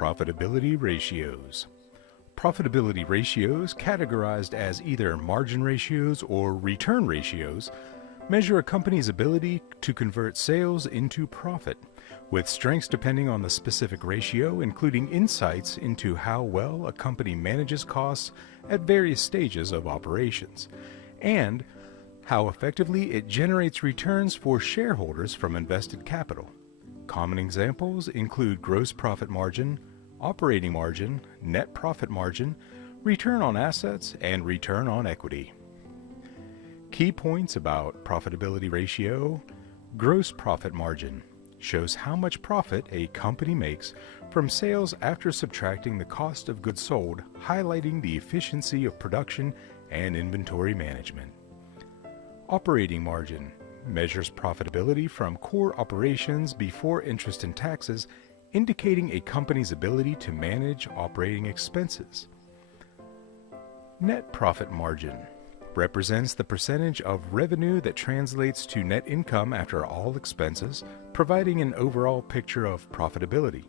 Profitability ratios. Profitability ratios, categorized as either margin ratios or return ratios, measure a company's ability to convert sales into profit, with strengths depending on the specific ratio, including insights into how well a company manages costs at various stages of operations, and how effectively it generates returns for shareholders from invested capital. Common examples include gross profit margin, operating margin, net profit margin, return on assets, and return on equity. Key points about profitability ratio. Gross profit margin shows how much profit a company makes from sales after subtracting the cost of goods sold, highlighting the efficiency of production and inventory management. Operating margin measures profitability from core operations before interest and taxes, indicating a company's ability to manage operating expenses. Net profit margin represents the percentage of revenue that translates to net income after all expenses, providing an overall picture of profitability.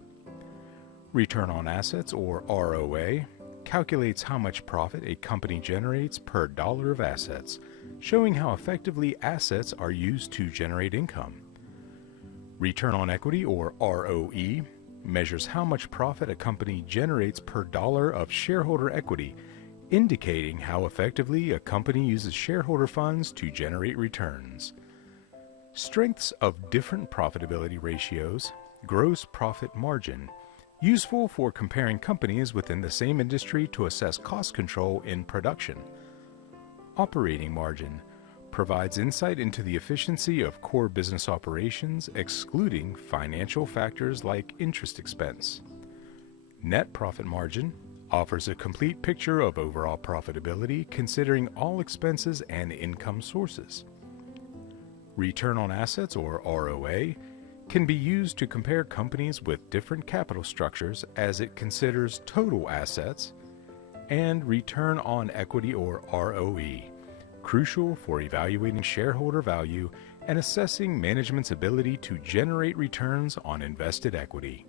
Return on assets, or ROA, calculates how much profit a company generates per dollar of assets, showing how effectively assets are used to generate income. Return on equity, or ROE, measures how much profit a company generates per dollar of shareholder equity, indicating how effectively a company uses shareholder funds to generate returns. Strengths of different profitability ratios. Gross profit margin, useful for comparing companies within the same industry to assess cost control in production. Operating margin provides insight into the efficiency of core business operations, excluding financial factors like interest expense. Net profit margin offers a complete picture of overall profitability, considering all expenses and income sources. Return on assets, or ROA, can be used to compare companies with different capital structures as it considers total assets. And return on equity, or ROE, crucial for evaluating shareholder value and assessing management's ability to generate returns on invested equity.